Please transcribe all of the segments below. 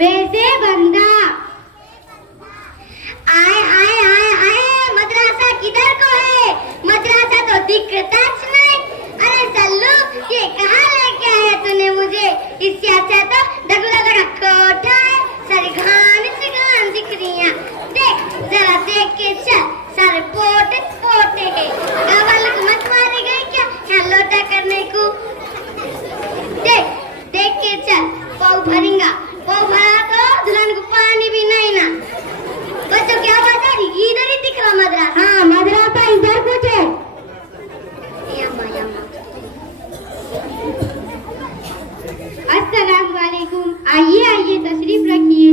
पैसे बंदा। आए आए आए आए, मदरसा किधर को है? मदरसा तो दिखता नहीं। अरे सल्लू, ये कहाँ लेके आया तूने मुझे? इससे अच्छा तो डगला का कोठा है, सारी घान से घान दिख रही है। देख जरा देख के चल, सारे पोटे पोटे है। गावाले को मत मारे गए क्या यहाँ लोटा करने को? देख देख के चल, पाव भरेगा, पाव भरा तो दुल्हन को पानी भी नहीं ना। बच्चों क्या बात है? इधर ही दिख रहा मदरसा। हाँ मदरसा इधर कुछ है। अस्सलाम वालेकुम, आइए आइए तशरीफ रखिए।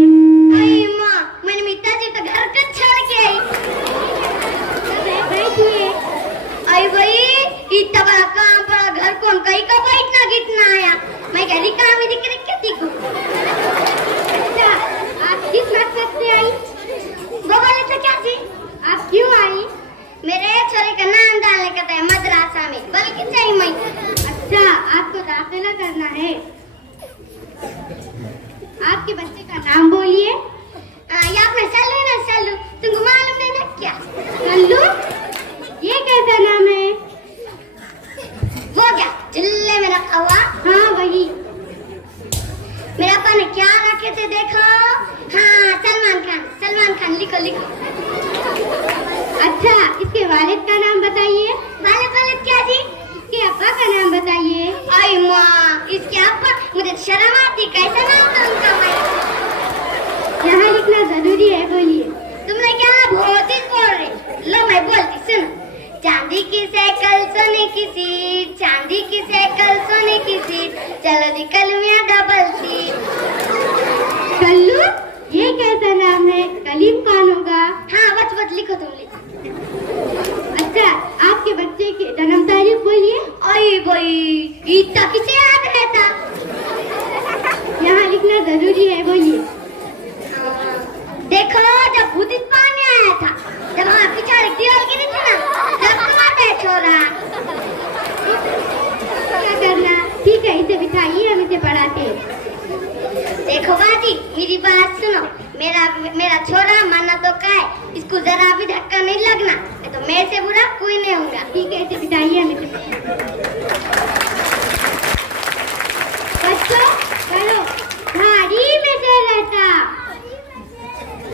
अरे माँ, मैंने मिता जी तो घर का छोड़ के आई। बैठिए। अरे भाई, इतना बड़ा काम पड़ा, घर कौन कहीं का बैठना कितना आया? मैं कह रही काम ही दिख रही क्या दिखूं? अच्छा, आप किस मकसद से आई? वो बोले तो क्या थी? आप क्यों आई? मेरे छोरे का नाम डालने का था मदरसा में, बल्कि चाहिए मैं। अच्छा, आपको दाखिला करना है। आपके बच्चे का नाम बोलिए। ये अपना सल्लू ना, सल्लू, तुमको मालूम है ना क्या? सल्लू? ये कैसा नाम है? वो क्या झुल्ले में रखा हुआ? हाँ वही। मेरे पापा ने क्या रखे थे देखो? हाँ सलमान खान, सलमान खान लिखो लिखो। अच्छा, इसके वालिद का नाम बताइए। वालिद वालिद क्या जी? इसके अब्बा का नाम बताइए। आई माँ, इसके अब्बा, मुझे शर्म आती, कैसा नाम था उनका? मैं यहाँ लिखना जरूरी है, बोलिए। तुमने क्या बहुत ही बोल रहे? लो मैं बोलती, सुनो। चांदी की साइकिल सोने की सीट, चांदी की साइकिल सोने की सीट, चलो जी कलमिया डबल सीट। कल्लू, ये कैसा नाम है? कलीम कौन होगा? हाँ बच लिखो, तुम लिखो। अच्छा, आपके बच्चे की जन्म तारीख बोलिए। अरे भाई, इतना किसे याद रहता? यहाँ लिखना जरूरी है, बोलिए। देखो, जब भूतित पानी आया था, जब हमारे पिछाड़ी दीवार गिरी थी ना, जब तुम्हारे छोरा क्या करना? ठीक है, इसे बिठाइए, हम इसे पढ़ाते हैं। देखो बाजी, मेरी बात सुनो। मेरा छोरा माना तो का है, इसको जरा भी धक्का नहीं लगना, तो मेरे से बुरा कोई नहीं होगा। ठीक है, इसे बिठाइए, हम इसे